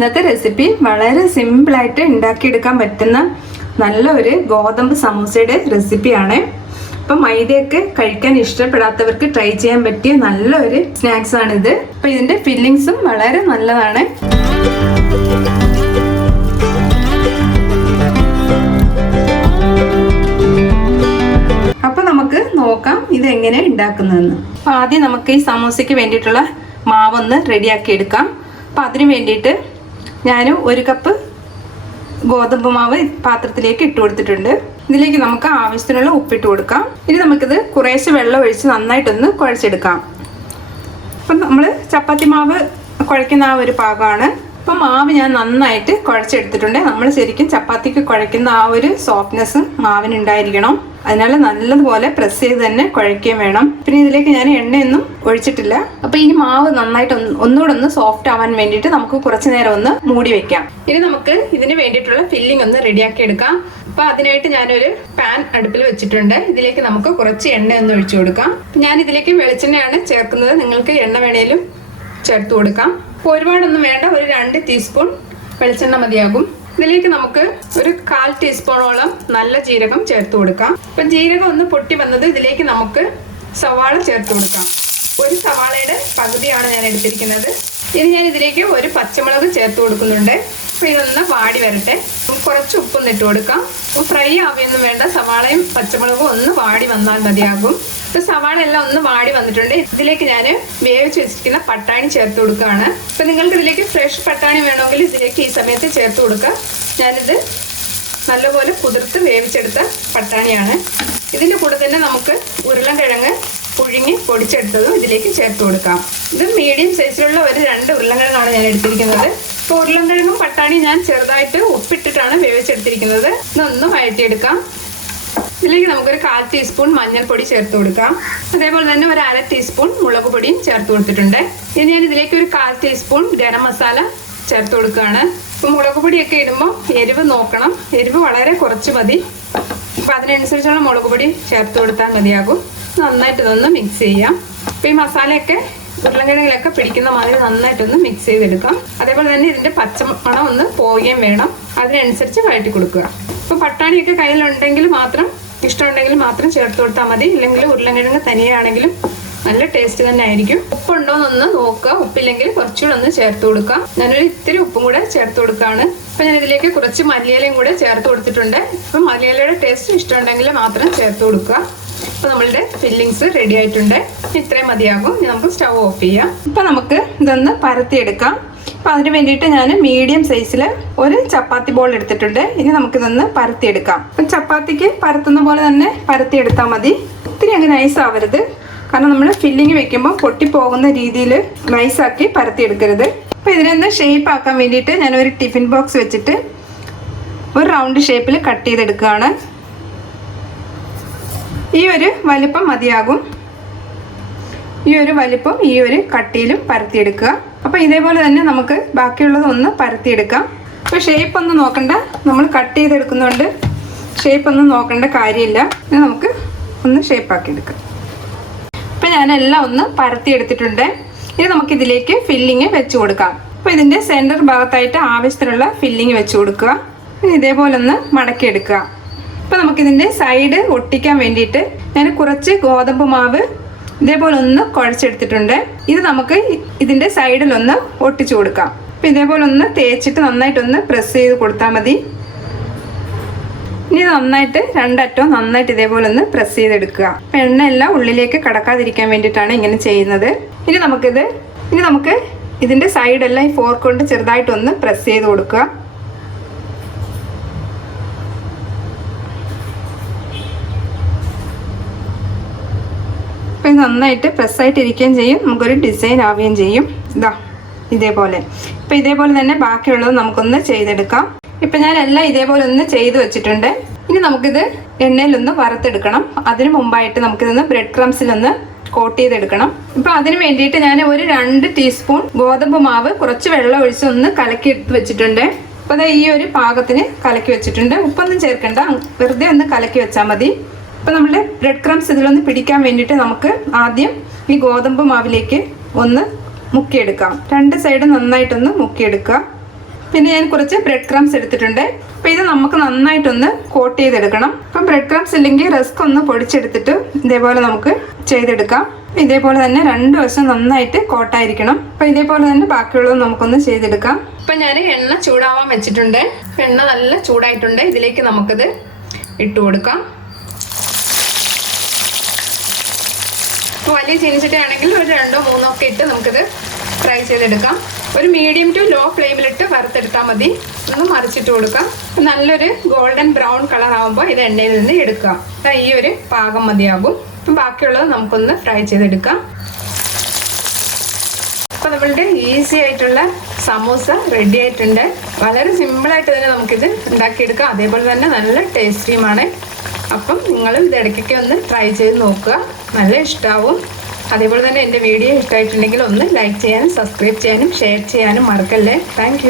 ഇന്നത്തെ റെസിപ്പി വളരെ സിമ്പിളായിട്ട് ഉണ്ടാക്കിയെടുക്കാൻ പറ്റുന്ന നല്ലൊരു ഗോതമ്പ് സമൂസയുടെ റെസിപ്പിയാണ്. അപ്പം മൈദയൊക്കെ കഴിക്കാൻ ഇഷ്ടപ്പെടാത്തവർക്ക് ട്രൈ ചെയ്യാൻ പറ്റിയ നല്ലൊരു സ്നാക്സ് ആണിത്. അപ്പം ഇതിൻ്റെ ഫില്ലിങ്സും വളരെ നല്ലതാണ്. അപ്പം നമുക്ക് നോക്കാം ഇതെങ്ങനെ ഉണ്ടാക്കുന്നതെന്ന്. അപ്പം ആദ്യം നമുക്ക് ഈ സമൂസയ്ക്ക് വേണ്ടിയിട്ടുള്ള മാവൊന്ന് റെഡിയാക്കി എടുക്കാം. അപ്പം അതിന് വേണ്ടിയിട്ട് ഞാൻ 1 കപ്പ് ഗോതമ്പ് മാവ് പാത്രത്തിലേക്ക് ഇട്ട് കൊടുത്തിട്ടുണ്ട്. ഇതിലേക്ക് നമുക്ക് ആവശ്യത്തിനുള്ള ഉപ്പിട്ട് കൊടുക്കാം. ഇനി നമുക്കിത് കുറേശ്ശെ വെള്ളം ഒഴിച്ച് നന്നായിട്ടൊന്ന് കുഴച്ചെടുക്കാം. അപ്പം നമ്മൾ ചപ്പാത്തി മാവ് കുഴയ്ക്കുന്ന ആ ഒരു പാകമാണ്. അപ്പം മാവ് ഞാൻ നന്നായിട്ട് കുഴച്ചെടുത്തിട്ടുണ്ട്. നമ്മൾ ശരിക്കും ചപ്പാത്തിക്ക് കുഴയ്ക്കുന്ന ആ ഒരു സോഫ്റ്റ്നെസ്സും മാവിനുണ്ടായിരിക്കണം. അതിനാൽ നല്ലതുപോലെ പ്രസ് ചെയ്ത് തന്നെ കുഴയ്ക്കുകയും വേണം. പിന്നെ ഇതിലേക്ക് ഞാൻ എണ്ണയൊന്നും ഒഴിച്ചിട്ടില്ല. അപ്പം ഇനി മാവ് നന്നായിട്ട് ഒന്നുകൂടെ ഒന്ന് സോഫ്റ്റ് ആവാൻ വേണ്ടിയിട്ട് നമുക്ക് കുറച്ച് നേരം ഒന്ന് മൂടി വെക്കാം. ഇനി നമുക്ക് ഇതിന് വേണ്ടിയിട്ടുള്ള ഫില്ലിംഗ് ഒന്ന് റെഡിയാക്കി എടുക്കാം. അപ്പം അതിനായിട്ട് ഞാനൊരു പാൻ അടുപ്പിൽ വെച്ചിട്ടുണ്ട്. ഇതിലേക്ക് നമുക്ക് കുറച്ച് എണ്ണ ഒന്ന് ഒഴിച്ചു കൊടുക്കാം. ഞാൻ ഇതിലേക്ക് വെളിച്ചെണ്ണയാണ് ചേർക്കുന്നത്. നിങ്ങൾക്ക് എണ്ണ വേണേലും ചേർത്ത് കൊടുക്കാം. അപ്പോൾ ഒരുപാടൊന്നും വേണ്ട, ഒരു 2 ടീസ്പൂൺ വെളിച്ചെണ്ണ മതിയാകും. ഇതിലേക്ക് നമുക്ക് ഒരു 1/4 ടീസ്പൂണോളം നല്ല ജീരകം ചേർത്ത് കൊടുക്കാം. അപ്പം ജീരകം ഒന്ന് പൊട്ടി വന്നത് ഇതിലേക്ക് നമുക്ക് സവാള ചേർത്ത് കൊടുക്കാം. ഒരു സവാളയുടെ പകുതിയാണ് ഞാൻ എടുത്തിരിക്കുന്നത്. ഇനി ഞാൻ ഇതിലേക്ക് ഒരു പച്ചമുളക് ചേർത്ത് കൊടുക്കുന്നുണ്ട്. അപ്പോൾ ഇതൊന്ന് വാടി വരട്ടെ. കുറച്ച് ഉപ്പൊന്ന് ഇട്ട് കൊടുക്കാം. ഫ്രൈ ആവുകയൊന്നും വേണ്ട, സവാളയും പച്ചമുളകും ഒന്ന് വാടി വന്നാൽ മതിയാകും. ഇപ്പോൾ സവാള എല്ലാം ഒന്ന് വാടി വന്നിട്ടുണ്ട്. ഇതിലേക്ക് ഞാൻ വേവിച്ച് വെച്ചിരിക്കുന്ന പട്ടാണി ചേർത്ത് കൊടുക്കുകയാണ്. അപ്പം നിങ്ങൾക്ക് ഇതിലേക്ക് ഫ്രഷ് പട്ടാണി വേണമെങ്കിൽ ഇതിലേക്ക് ഈ സമയത്ത് ചേർത്ത് കൊടുക്കുക. ഞാനിത് നല്ലപോലെ കുതിർത്ത് വേവിച്ചെടുത്ത പട്ടാണിയാണ്. ഇതിൻ്റെ കൂടെ തന്നെ നമുക്ക് ഉരുളൻകിഴങ്ങ് പുഴുങ്ങി പൊടിച്ചെടുത്തതും ഇതിലേക്ക് ചേർത്ത് കൊടുക്കാം. ഇത് മീഡിയം സൈസിലുള്ള ഒരു 2 ഉരുളൻകിഴങ്ങാണ് ഞാൻ എടുത്തിരിക്കുന്നത്. ഇപ്പോൾ ഉരുളൻകിഴങ്ങും പട്ടാണിയും ഞാൻ ചെറുതായിട്ട് ഉപ്പിട്ടിട്ടാണ് വേവിച്ചെടുത്തിരിക്കുന്നത്. ഇതൊന്ന് വഴറ്റിയെടുക്കാം. ഇതിലേക്ക് നമുക്കൊരു 1/4 ടീസ്പൂൺ മഞ്ഞൾപ്പൊടി ചേർത്ത് കൊടുക്കാം. അതേപോലെ തന്നെ ഒരു 1/2 ടീസ്പൂൺ മുളക് പൊടിയും ചേർത്ത് കൊടുത്തിട്ടുണ്ട്. ഇനി ഞാൻ ഇതിലേക്ക് ഒരു 1/4 ടീസ്പൂൺ ഗരം മസാല ചേർത്ത് കൊടുക്കുകയാണ്. അപ്പോൾ മുളക് പൊടിയൊക്കെ ഇടുമ്പോൾ എരിവ് നോക്കണം. എരിവ് വളരെ കുറച്ച് മതി. അപ്പോൾ അതിനനുസരിച്ചുള്ള മുളക് പൊടി ചേർത്ത് കൊടുത്താൽ മതിയാകും. നന്നായിട്ട് ഇതൊന്ന് മിക്സ് ചെയ്യാം. അപ്പോൾ ഈ മസാലയൊക്കെ ഉരുളക്കിഴങ്ങിലൊക്കെ പിടിക്കുന്ന മാതിരി നന്നായിട്ടൊന്ന് മിക്സ് ചെയ്തെടുക്കാം. അതേപോലെ തന്നെ ഇതിൻ്റെ പച്ചമണം ഒന്ന് പോവുകയും വേണം. അതിനനുസരിച്ച് വഴറ്റി കൊടുക്കുക. അപ്പോൾ പട്ടാണിയൊക്കെ കയ്യിലുണ്ടെങ്കിൽ മാത്രം, ഇഷ്ടമുണ്ടെങ്കിൽ മാത്രം ചേർത്ത് കൊടുത്താൽ മതി. ഇല്ലെങ്കിൽ ഉരുളക്കിഴങ്ങ് തനിയാണെങ്കിലും നല്ല ടേസ്റ്റ് തന്നെ ആയിരിക്കും. ഉപ്പുണ്ടോയെന്നൊന്ന് നോക്കുക. ഉപ്പില്ലെങ്കിൽ കുറച്ചുകൂടെ ഒന്ന് ചേർത്ത് കൊടുക്കാം. ഞാനൊരു ഇത്തിരി ഉപ്പും കൂടെ ചേർത്ത് കൊടുക്കുകയാണ്. അപ്പം ഞാൻ ഇതിലേക്ക് കുറച്ച് മല്ലിയിലയും കൂടെ ചേർത്ത് കൊടുത്തിട്ടുണ്ട്. അപ്പം മല്ലിയിലയുടെ ടേസ്റ്റ് ഇഷ്ടമുണ്ടെങ്കിൽ മാത്രം ചേർത്ത് കൊടുക്കുക. അപ്പോൾ നമ്മളുടെ ഫില്ലിങ്സ് റെഡി ആയിട്ടുണ്ട്. ഇത്രയും മതിയാകും. ഇനി നമുക്ക് സ്റ്റവ് ഓഫ് ചെയ്യാം. ഇപ്പം നമുക്ക് ഇതൊന്ന് പരത്തിയെടുക്കാം. അപ്പോൾ അതിന് വേണ്ടിയിട്ട് ഞാൻ മീഡിയം സൈസിൽ ഒരു ചപ്പാത്തി ബോൾ എടുത്തിട്ടുണ്ട്. ഇനി നമുക്കിതൊന്ന് പരത്തിയെടുക്കാം. അപ്പം ചപ്പാത്തിക്ക് പരത്തുന്ന പോലെ തന്നെ പരത്തിയെടുത്താൽ മതി. ഒത്തിരി അങ്ങ് നൈസ് ആവരുത്. കാരണം നമ്മൾ ഫില്ലിങ് വെക്കുമ്പോൾ പൊട്ടിപ്പോകുന്ന രീതിയിൽ നൈസാക്കി പരത്തിയെടുക്കരുത്. അപ്പോൾ ഇതിനൊന്ന് ഷേപ്പ് ആക്കാൻ വേണ്ടിയിട്ട് ഞാനൊരു ടിഫിൻ ബോക്സ് വെച്ചിട്ട് ഒരു റൗണ്ട് ഷേപ്പിൽ കട്ട് ചെയ്തെടുക്കുകയാണ്. ഈ ഒരു വലിപ്പം മതിയാകും. ഈ ഒരു വലിപ്പം ഈ ഒരു കട്ടിയിലും പരത്തിയെടുക്കുക. അപ്പോൾ ഇതേപോലെ തന്നെ നമുക്ക് ബാക്കിയുള്ളത് ഒന്ന് പരത്തിയെടുക്കാം. അപ്പോൾ ഷേപ്പ് ഒന്നും നോക്കണ്ട, നമ്മൾ കട്ട് ചെയ്തെടുക്കുന്നതുകൊണ്ട് ഷേപ്പ് ഒന്നും നോക്കേണ്ട കാര്യമില്ല. ഇത് നമുക്ക് ഒന്ന് ഷേപ്പാക്കി എടുക്കാം. അപ്പോൾ ഞാനെല്ലാം ഒന്ന് പരത്തിയെടുത്തിട്ടുണ്ട്. ഇനി നമുക്കിതിലേക്ക് ഫില്ലിങ് വെച്ച് കൊടുക്കാം. അപ്പോൾ ഇതിൻ്റെ സെൻറ്റർ ഭാഗത്തായിട്ട് ആവശ്യത്തിനുള്ള ഫില്ലിങ് വെച്ച് കൊടുക്കുക. ഇതേപോലെ ഒന്ന് മടക്കിയെടുക്കുക. അപ്പോൾ നമുക്കിതിൻ്റെ സൈഡ് ഒട്ടിക്കാൻ വേണ്ടിയിട്ട് ഞാൻ കുറച്ച് ഗോതമ്പ് മാവ് ഇതേപോലെ ഒന്ന് കുഴച്ചെടുത്തിട്ടുണ്ട്. ഇത് നമുക്ക് ഇതിൻ്റെ സൈഡിലൊന്ന് ഒട്ടിച്ചു കൊടുക്കാം. അപ്പോൾ ഇതേപോലെ ഒന്ന് തേച്ചിട്ട് നന്നായിട്ടൊന്ന് പ്രസ് ചെയ്ത് കൊടുത്താൽ മതി. ഇനി നന്നായിട്ട് 2 അറ്റവും നന്നായിട്ട് ഇതേപോലെ ഒന്ന് പ്രസ് ചെയ്തെടുക്കുക. അപ്പം എണ്ണ എല്ലാം ഉള്ളിലേക്ക് കടക്കാതിരിക്കാൻ വേണ്ടിയിട്ടാണ് ഇങ്ങനെ ചെയ്യുന്നത്. ഇനി നമുക്ക് ഇതിൻ്റെ സൈഡെല്ലാം ഈ ഫോർക്ക് കൊണ്ട് ചെറുതായിട്ടൊന്ന് പ്രസ് ചെയ്ത് കൊടുക്കുക. അപ്പം നന്നായിട്ട് പ്രസ്സായിട്ട് ഇരിക്കുകയും ചെയ്യും, നമുക്കൊരു ഡിസൈൻ ആവുകയും ചെയ്യും. ഇതാ ഇതേപോലെ. അപ്പം ഇതേപോലെ തന്നെ ബാക്കിയുള്ളത് നമുക്കൊന്ന് ചെയ്തെടുക്കാം. ഇപ്പം ഞാൻ എല്ലാം ഇതേപോലെ ഒന്ന് ചെയ്ത് വെച്ചിട്ടുണ്ട്. ഇനി നമുക്കിത് എണ്ണയിലൊന്ന് വറുത്തെടുക്കണം. അതിന് മുമ്പായിട്ട് നമുക്കിതൊന്ന് ബ്രെഡ് ക്രംസിലൊന്ന് കോട്ട് ചെയ്തെടുക്കണം. ഇപ്പം അതിന് വേണ്ടിയിട്ട് ഞാൻ ഒരു 2 ടീസ്പൂൺ ഗോതമ്പ് മാവ് കുറച്ച് വെള്ളം ഒഴിച്ച് ഒന്ന് കലക്കി എടുത്ത് വെച്ചിട്ടുണ്ട്. അപ്പോൾ അത് ഈ ഒരു പാകത്തിന് കലക്കി വെച്ചിട്ടുണ്ട്. ഉപ്പൊന്നും ചേർക്കണ്ട, വെറുതെ ഒന്ന് കലക്കി വെച്ചാൽ മതി. അപ്പോൾ നമ്മുടെ ബ്രെഡ് ക്രംസ് ഇതിലൊന്ന് പിടിക്കാൻ വേണ്ടിയിട്ട് നമുക്ക് ആദ്യം ഈ ഗോതമ്പ് മാവിലേക്ക് ഒന്ന് മുക്കിയെടുക്കാം. 2 സൈഡ് നന്നായിട്ടൊന്ന് മുക്കിയെടുക്കുക. പിന്നെ ഞാൻ കുറച്ച് ബ്രെഡ് ക്രംസ് എടുത്തിട്ടുണ്ട്. അപ്പോൾ ഇത് നമുക്ക് നന്നായിട്ടൊന്ന് കോട്ട് ചെയ്തെടുക്കണം. അപ്പം ബ്രെഡ് ക്രംസ് ഇല്ലെങ്കിൽ റസ്ക് ഒന്ന് പൊടിച്ചെടുത്തിട്ട് ഇതേപോലെ നമുക്ക് ചെയ്തെടുക്കാം. ഇതേപോലെ തന്നെ 2 വശം നന്നായിട്ട് കോട്ടായിരിക്കണം. അപ്പം ഇതേപോലെ തന്നെ ബാക്കിയുള്ളത് നമുക്കൊന്ന് ചെയ്തെടുക്കാം. അപ്പം ഞാൻ എണ്ണ ചൂടാവാൻ വെച്ചിട്ടുണ്ട്. എണ്ണ നല്ല ചൂടായിട്ടുണ്ട്. ഇതിലേക്ക് നമുക്കിത് ഇട്ട് കൊടുക്കാം. വലിയ ചീനിച്ചട്ടിയാണെങ്കിൽ ഒരു 2-3 ഒക്കെ ഇട്ട് നമുക്കിത് ഫ്രൈ ചെയ്തെടുക്കാം. ഒരു മീഡിയം ടു ലോ ഫ്ലെയിമിലിട്ട് വറുത്തെടുത്താൽ മതി. ഒന്ന് മറിച്ചിട്ട് കൊടുക്കാം. നല്ലൊരു ഗോൾഡൻ ബ്രൗൺ കളർ ആകുമ്പോൾ ഇത് എണ്ണയിൽ നിന്ന് എടുക്കാം. ഈ ഒരു പാകം മതിയാകും. ബാക്കിയുള്ളത് നമുക്കൊന്ന് ഫ്രൈ ചെയ്തെടുക്കാം. അപ്പോൾ നമ്മളുടെ ഈസി ആയിട്ടുള്ള സമൂസ റെഡി ആയിട്ടുണ്ട്. വളരെ സിമ്പിളായിട്ട് തന്നെ നമുക്കിത് ഉണ്ടാക്കിയെടുക്കാം. അതേപോലെ തന്നെ നല്ല ടേസ്റ്റിയുമാണ്. അപ്പം നിങ്ങളും ഇത് ഇടയ്ക്കൊക്കെ ഒന്ന് ട്രൈ ചെയ്ത് നോക്കുക. നല്ല ഇഷ്ടമാവും. അതേപോലെ തന്നെ എൻ്റെ വീഡിയോ ഇഷ്ടമായിട്ടുണ്ടെങ്കിൽ ഒന്ന് ലൈക്ക് ചെയ്യാനും സബ്സ്ക്രൈബ് ചെയ്യാനും ഷെയർ ചെയ്യാനും മറക്കല്ലേ. താങ്ക്